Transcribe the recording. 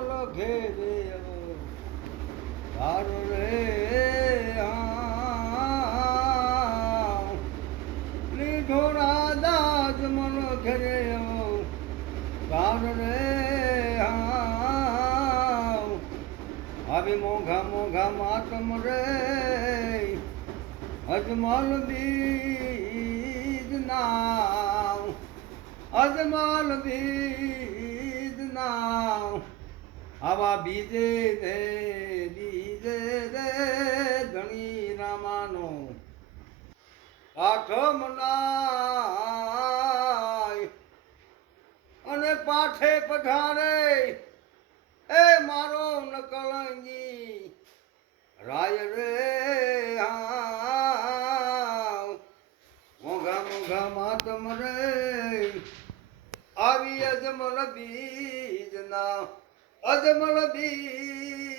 અજમલ ઘેરે તાર રે લીધો રાધા અજમલ ઘેરે તાર રે આવી મોઘા મોઘા માતમ રે અજમલ બીજ નામ અજમલ બીજ નામ આવા બીજે રે ધણી રામાનો આઠમ નાય અને પાઠે પધારે એ મારો નકલંગી રાય રે મોઘા મોઘા માતમ રે આવી અજમલ બીજ ના અજમલ બીજ